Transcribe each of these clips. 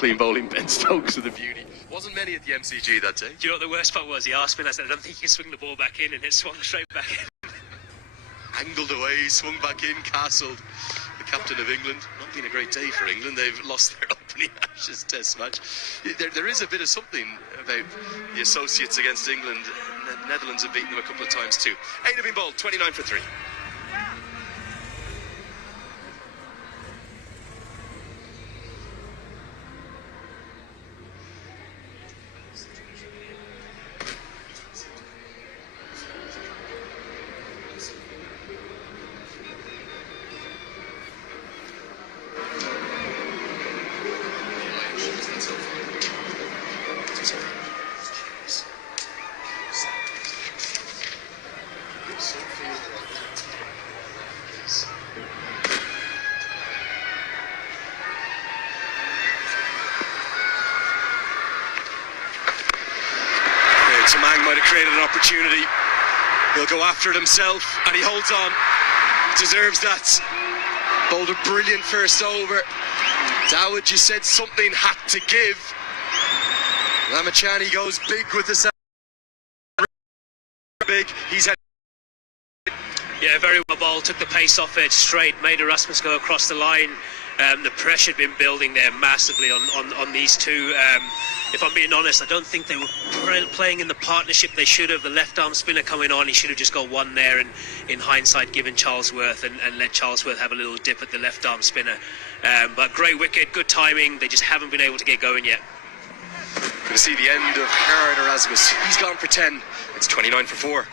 clean bowling. Ben Stokes with a beauty. Wasn't many at the MCG that day. Do you know what the worst part was? He asked me and I said, I don't think you can swing the ball back in, and it swung straight back in. Angled away, swung back in, castled. The captain of England. Not been a great day for England. They've lost their opening Ashes Test match. There is a bit of something about the associates against England. The Netherlands have beaten them a couple of times too. 8 have been bowled, 29 for 3. Temang might have created an opportunity. He'll go after it himself, and he holds on. Deserves that. Bowled a brilliant first over. Dawood, you said something had to give. Lamichhane goes big with the second. Big. He's had. Yeah, very well bowled. Took the pace off it straight. Made Erasmus go across the line. The pressure had been building there massively on these two. If I'm being honest, I don't think they were playing in the partnership they should have. The left arm spinner coming on, he should have just got one there, and in hindsight given Charlesworth and let Charlesworth have a little dip at the left arm spinner. But great wicket, good timing. They just haven't been able to get going yet. Going to see the end of Gerhard Erasmus. He's gone for 10. It's 29 for 4.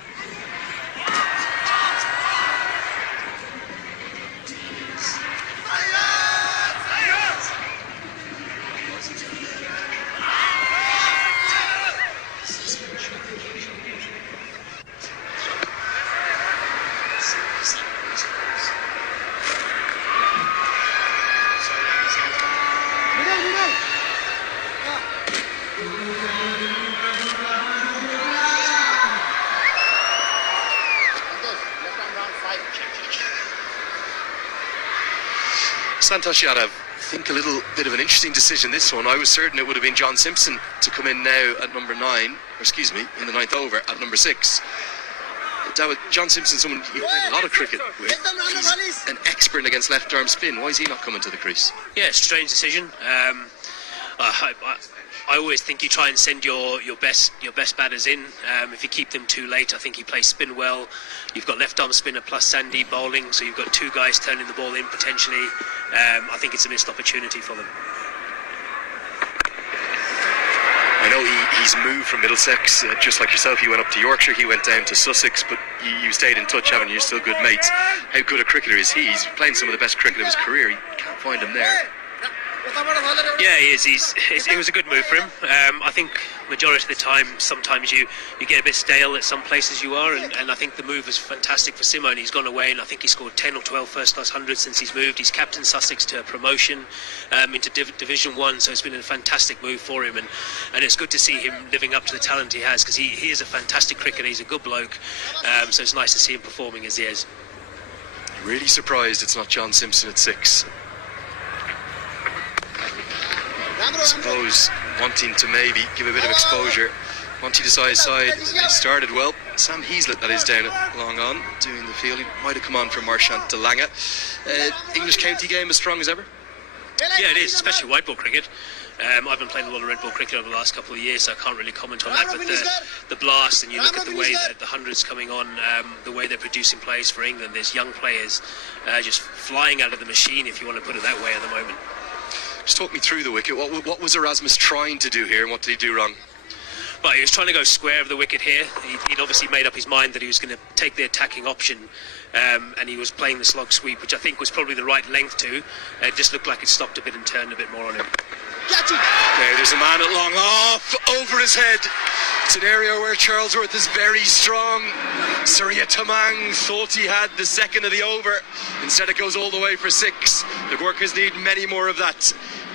Santosh Yadav, I think a little bit of an interesting decision this one. I was certain it would have been John Simpson to come in now at number 9, or excuse me, in the 9th over at number 6. John Simpson, someone you played a lot of cricket with. He's an expert against left arm spin. Why is he not coming to the crease? Yeah, strange decision. I always think you try and send your best batters in. If you keep them too late, I think he plays spin well. You've got left arm spinner plus Sandeep bowling, so you've got two guys turning the ball in potentially. I think it's a missed opportunity for them. I know he's moved from Middlesex, just like yourself. He went up to Yorkshire, he went down to Sussex, but you stayed in touch, haven't you? You're still good mates. How good a cricketer is he? He's playing some of the best cricket of his career. You can't find him there. Yeah, he is. It was a good move for him. I think majority of the time, sometimes you get a bit stale at some places you are, and I think the move was fantastic for Simone. He's gone away, and I think he scored 10 or 12 first-class hundreds since he's moved. He's captained Sussex to promotion into Division 1, so it's been a fantastic move for him, and it's good to see him living up to the talent he has, because he is a fantastic cricketer. He's a good bloke, so it's nice to see him performing as he is. Really surprised it's not John Simpson at 6. I suppose wanting to maybe give a bit of exposure. Monty Desai's side, he started well. Sam Heaslett, that is, down at long on, doing the fielding. Might have come on for Marchant de Lange. English county game as strong as ever? Yeah, it is, especially white ball cricket. I've been playing a lot of red ball cricket over the last couple of years, so I can't really comment on that. But the blast, and you look at the way that the hundreds coming on, the way they're producing players for England, there's young players just flying out of the machine, if you want to put it that way, at the moment. Just talk me through the wicket. What was Erasmus trying to do here, and what did he do wrong? Well, he was trying to go square of the wicket here. He'd obviously made up his mind that he was going to take the attacking option, and he was playing the slog sweep, which I think was probably the right length to. It just looked like it stopped a bit and turned a bit more on him. Now there's a man at long off, over his head. It's an area where Charlesworth is very strong. Surya Temang thought he had the second of the over. Instead it goes all the way for 6. The Gurkhas need many more of that.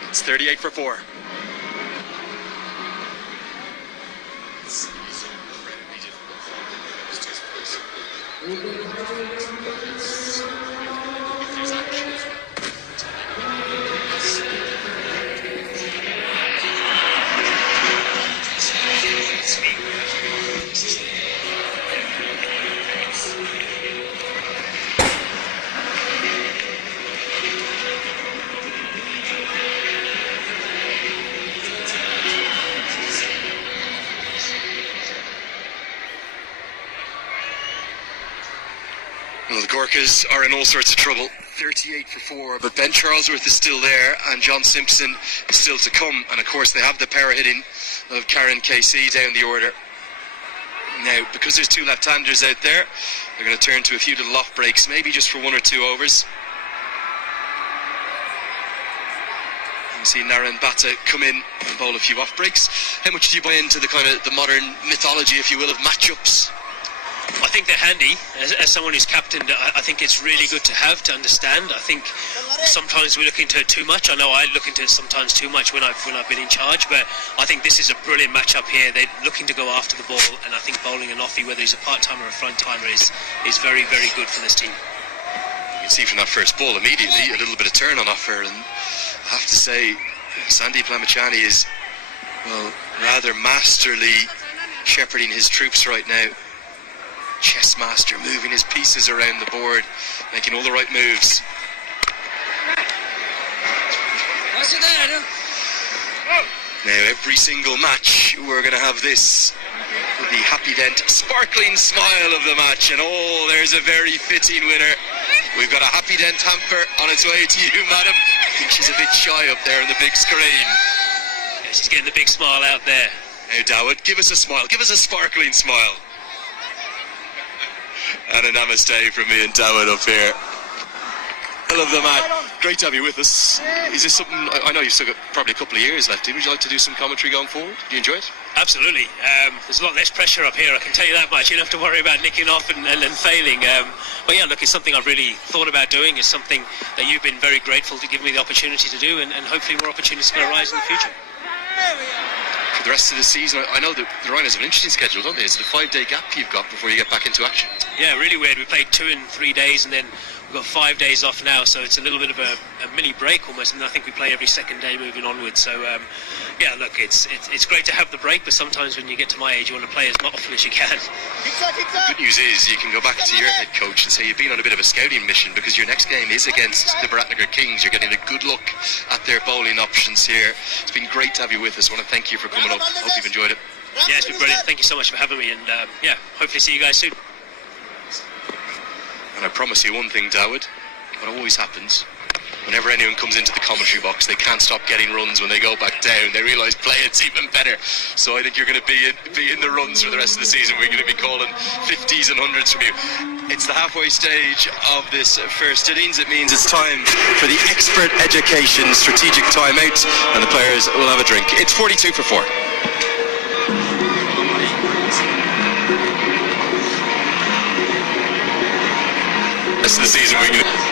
It's 38 for 4. Mallorcas are in all sorts of trouble. 38 for 4, but Ben Charlesworth is still there, and John Simpson is still to come. And of course, they have the power hitting of Karen KC down the order. Now, because there's two left-handers out there, they're going to turn to a few little off breaks, maybe just for 1 or 2 overs. You see Naren Bata come in and bowl a few off breaks. How much do you buy into the kind of the modern mythology, if you will, of matchups? I think they're handy. As someone who's captained, I think it's really good to have, to understand. I think sometimes we look into it too much. I know I look into it sometimes too much when I've been in charge, but I think this is a brilliant matchup here. They're looking to go after the ball, and I think bowling an offie, whether he's a part-timer or a front-timer, is very, very good for this team. You can see from that first ball immediately a little bit of turn on offer, and I have to say Sandeep Lamichhane is, well, rather masterly shepherding his troops right now. Chess master, moving his pieces around the board, making all the right moves. Now every single match we're going to have this, the Happy Dent sparkling smile of the match, and oh, there's a very fitting winner. We've got a Happy Dent hamper on its way to you, madam. I think she's a bit shy up there on the big screen. Yeah, she's getting the big smile out there. Now Dawood, give us a smile, give us a sparkling smile. And a namaste from me and Dawood up here. I love the man. Great to have you with us. Is this something, I know you've still got probably a couple of years left. Would you like to do some commentary going forward? Do you enjoy it? Absolutely. There's a lot less pressure up here, I can tell you that much. You don't have to worry about nicking off and failing. But yeah, look, it's something I've really thought about doing. It's something that you've been very grateful to give me the opportunity to do, and hopefully more opportunities will arise in the future. For the rest of the season, I know that the Rhinos have an interesting schedule, don't they? Is it a 5-day gap you've got before you get back into action? Yeah, really weird. We played 2 and 3 days, and then we've got 5 days off now, so it's a little bit of a mini break almost, and I think we play every second day moving onwards. So yeah, look, it's great to have the break, but sometimes when you get to my age, you want to play as often as you can. The good news is you can go back to your head coach and say you've been on a bit of a scouting mission, because your next game is against the Biratnagar Kings. You're getting a good look at their bowling options here. It's been great to have you with us. I want to thank you for coming up. Hope you've enjoyed it. Yeah, it's been brilliant. Thank you so much for having me, and yeah, hopefully see you guys soon. And I promise you one thing, Dawood, what always happens, whenever anyone comes into the commentary box, they can't stop getting runs when they go back down. They realise playing's even better. So I think you're going to be in the runs for the rest of the season. We're going to be calling 50s and 100s from you. It's the halfway stage of this first innings. It means it's time for the expert education strategic timeout, and the players will have a drink. It's 42 for 4. Rest of the season we're going to